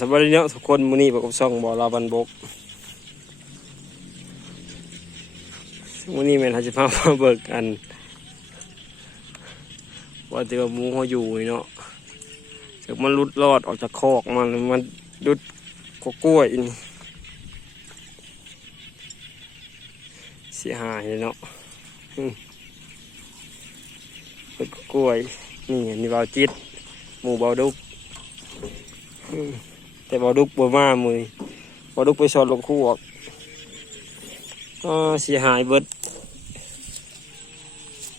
สวัสดีเนาะทุกคนมื้อนี้บอกกับช่องบ่อลาบันบกมื้อนี้แม่นเฮาสิพามาเบิกกันว่าแต่ว่าหมูเขาอยู่นี่เนาะจากมันรุดรอดออกจากคอกมันมันรุดกกล้วยนี่เสียหายเลยเนาะอืมรุดกล้วย นี่นนี้เบาจิตหมูเบาดุกอืม แต่บอดุกบ่มามือบอดุกไปชอนลงคู่ออกก็เสียหายเบิด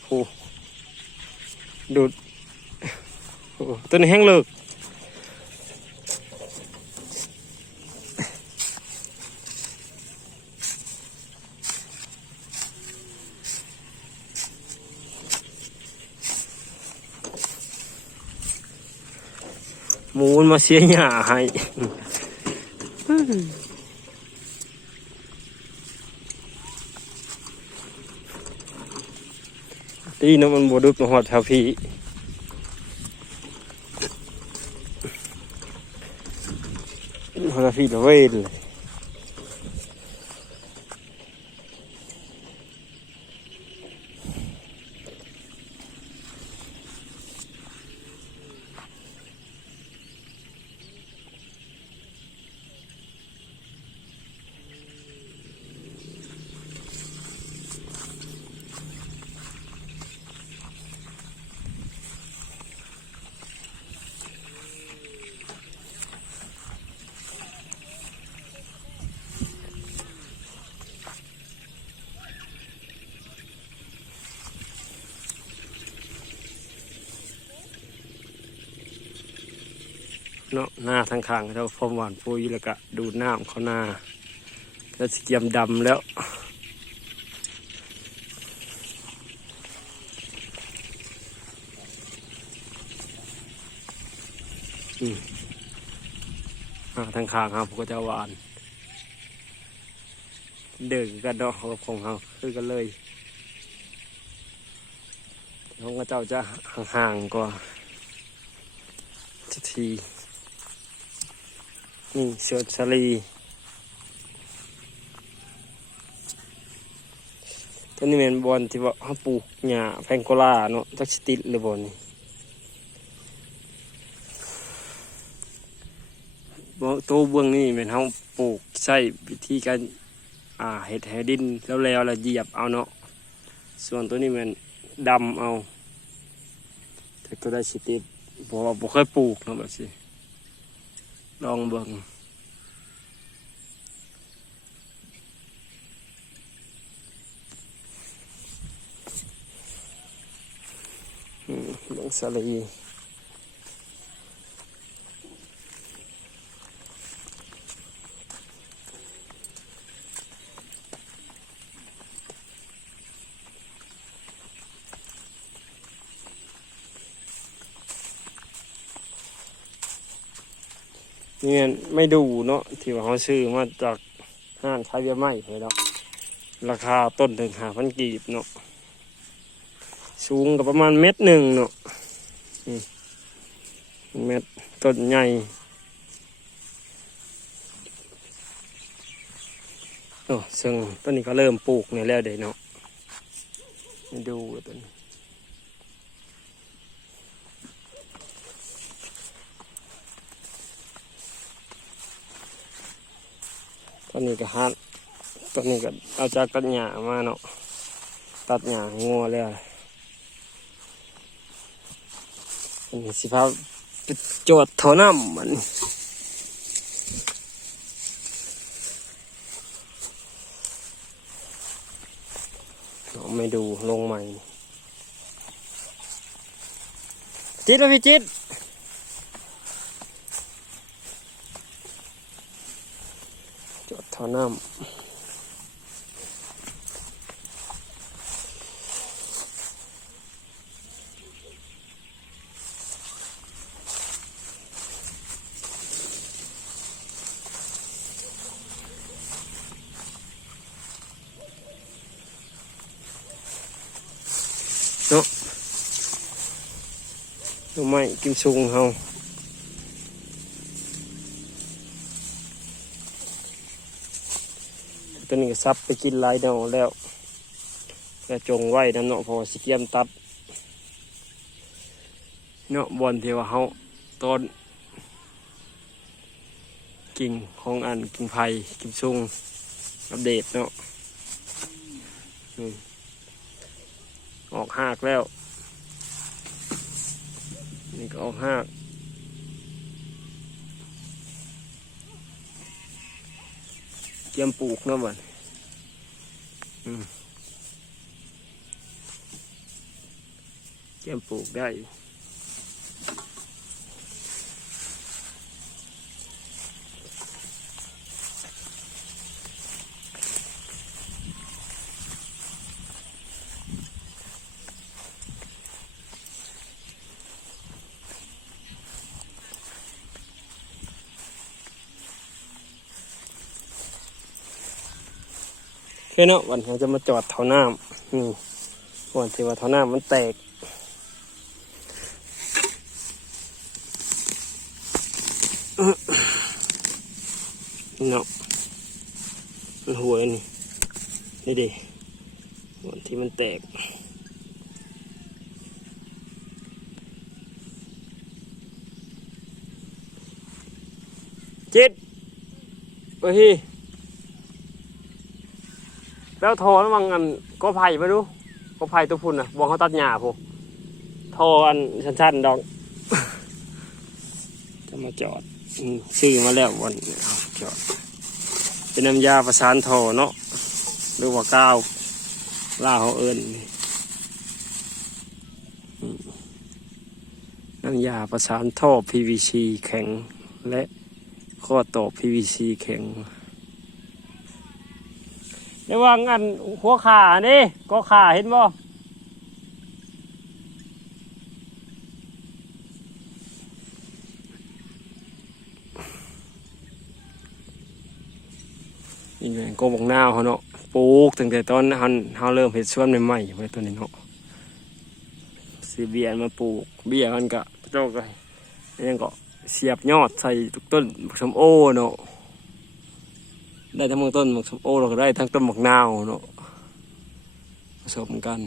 โอ้ดูดโอ้ต้นนี้แห้งเลิก มูนมาเสียหญ้าให้ดีเนาะมันบดุกมาหอดแถวพี่หอดแถวพี่ละเว้ยเลย เนาะหน้าทางข้างเราพรมหวานปุ๋ยแล้วก็ดูดน้ำเขาหน้าแล้วสเกียมดำแล้วอืมอ่าทางข้างครับก็จะหวานเดินกันเนาะกับของเขาคือกันเลยน้องก็เจ้าจะห่างๆกว่าทีที นี่เสือชลีตัวนี้เป็นบอลที่ว่าเขาปลูกหญ้าแพงโกลาเนาะจักสติดหรือบอลนี่บตัวเบื้องนี่เป็นเฮาปลูกใช้วิธีการอ่าเฮ็ดให้ดินแล้วแล้วแล้วเหยียบเอาเนาะส่วนตัวนี้มันดำเอาแต่ตัวได้สิติดเพราะว่าบ่เคยปลูกเนาะแบบสิ ลองเบิ่งอืมเบิ่งสาลี เนี่ยไม่ดูเนาะที่ว่าเขาซื้อมาจากห้างขายเบียร์ไม้เลยเนาะราคาต้นถึงหาพันกีบเนาะสูงกับประมาณเม็ดหนึ่งเนาะเม็ดต้นใหญ่โอ้ซึ่งต้นนี้ก็เริ่มปลูกเนี่ยแล้วเดี๋ยวเนาะม่ดูต้นนี้ นี้ก็ฮัดตอนนี้ก็เอาจากตัดหญ้ามาเนาะตัดหญ้างัวแล้วอันนี้สิพาไปจวดท่อน้ำมันเอาไม่ดูลงใหม่ จิตวะพี่จิต จอดท่ อน้ำเนาะหน่อไม้กิมซุงเฮา ตัวนี้ก็ซับไปกินลายเนาแล้วก็จงไว้นำเนาะพอสิเกียมตัดเนาะบอลเทวเฮาต้นกิ่งของอันกิ่งไผ่กิ่งซุงอัปเดตเนาะออกหากแล้ว นี่ก็ออกหาก เตรียมปลูกเนาะบ่นเตรียมปลูกได้ เคเนาะวันนี้จะมาจอดเท่าน้ำนี่วันที่ว่าเท่าน้ำมันแตกเนาะมันหัวนี่นี่ดิวันที่มันแตกจิตไปที่ แล้วโทรแล้วมังอันก็ไผ่มาดูก็ไผ่ตัวพุ่นอะบอกเขาตัดหญ้าพูโทรอันชันๆดอก จะมาจอดซื้อมาแล้ววันนี้จอด เป็นน้ำยาประสานโทรเนาะหรือว่าก้าวล่าเขาเอิญน้ำยาประสานท่อ PVC แข็งและข้อต่อ PVC แข็ง เดี๋ยววางอันหัวขานี่ก็ขาเห็นบ่นี่แม่งโกบอกนาวเขาเนาะปลูกตั้งแต่ตอนเขาเขาเริ่มเห็ดสวนใหม่ๆไว้ตัวนี้เนาะซื้อเบียร์มาปลูกเบียมันก็เจ้าก็ยังก็เสียบยอดใส่ทุกต้นผสมโอเนาะ ได้ทั้งต้นหมกส้มโอเราก็ได้ทั้งต้นหมกนาวเนาะผสมกัน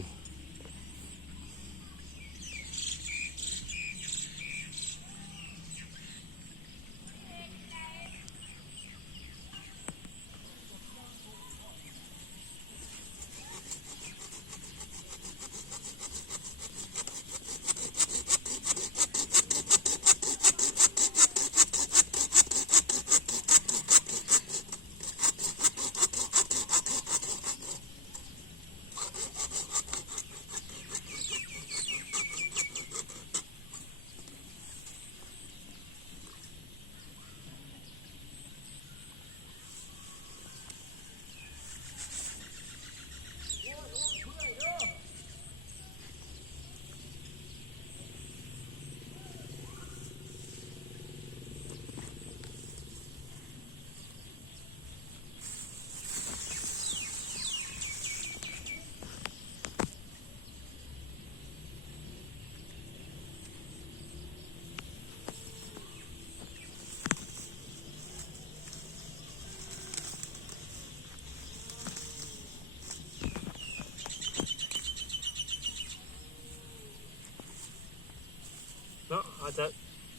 จะ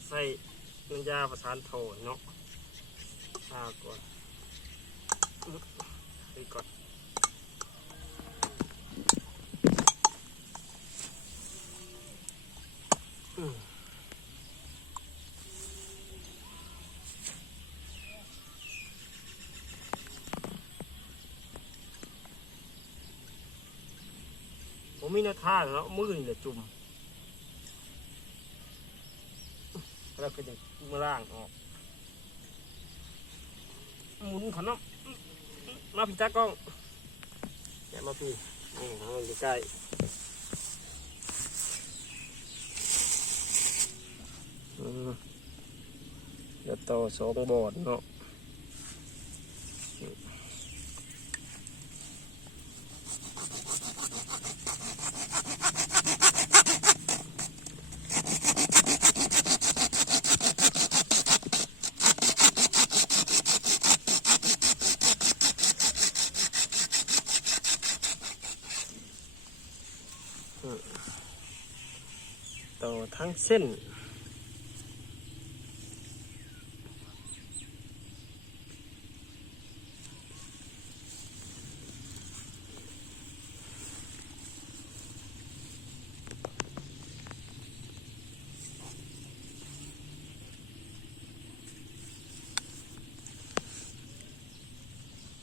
ใส่น้ำยาประสานโถเนาะชาก่อนไปก่อนอืมผมมีหน้าท่าแล้วมือนี่แหละจุ่ม แล้วก็จะมาล่างออกหมุนขนมมาพี่ตากล้องแกมาพี่นี่มางอยู่ใกล้เดี๋ยวต่อสองบอดเนาะ ต่อทั้งเส้น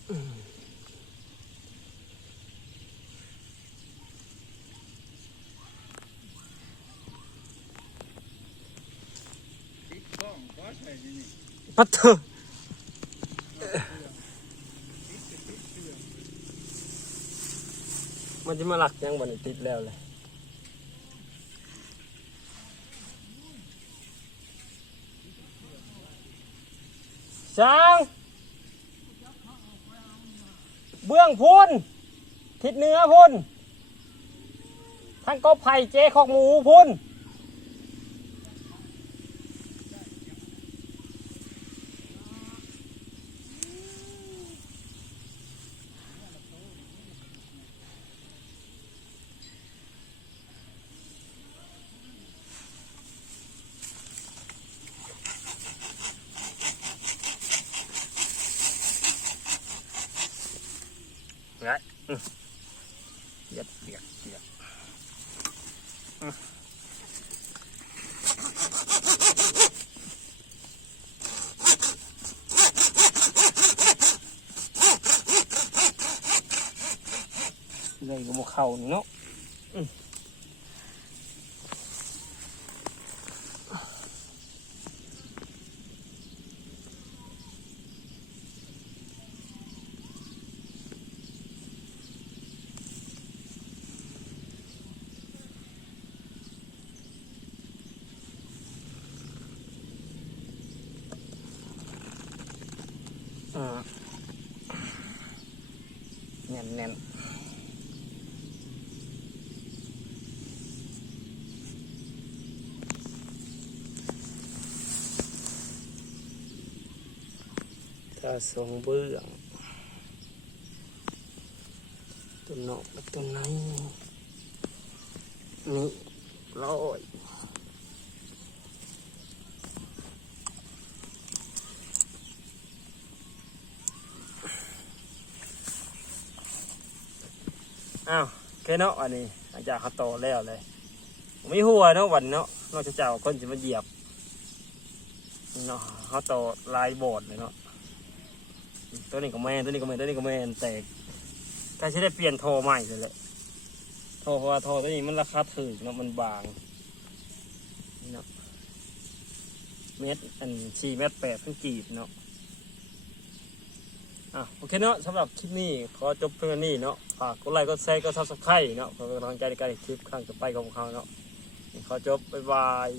Mm. ปัดเถอะมันจะมาหลักยังบันติดแล้วเลยช้างเบื้องพุ่นทิศเหนือพุ่นทั้งกบไผ่เจขอกหมูพุ่น เลยกับบกเขานี่เนาะแน่นๆ nọ bắt tôi này Nị Rồi อ้าวโอเคเนาะอันนี้หลังจากเขาโตแล้วเลยไม่หัวเนาะวันเนาะนอกจากเจ้าคนจะมาเหยียบเนาะเขาโตลายโบดเลยเนาะ ตัวนี้ก็แมนตัวนี้ก็แมนตัวนี้ก็แมนแต่ถ้าใช้ได้เปลี่ยนโทรใหม่เลยแหละโทรเพราะว่าโทตัวนี้มันราคาถูกเนาะมันบางนี่เนาะเม็ดอันสี่เม็ดแปดเพิ่งกีบเนาะอะโอเคเนาะสำหรับคลิปนี้ขอจบเพียงนี้เนาะฝากกดไลค์กดแชร์กดซับสไครต์เนาะเพื่อเป็นกำลังใจในการคลิปครั้งต่อไปของเขาเนาะขอจบบ๊ายบาย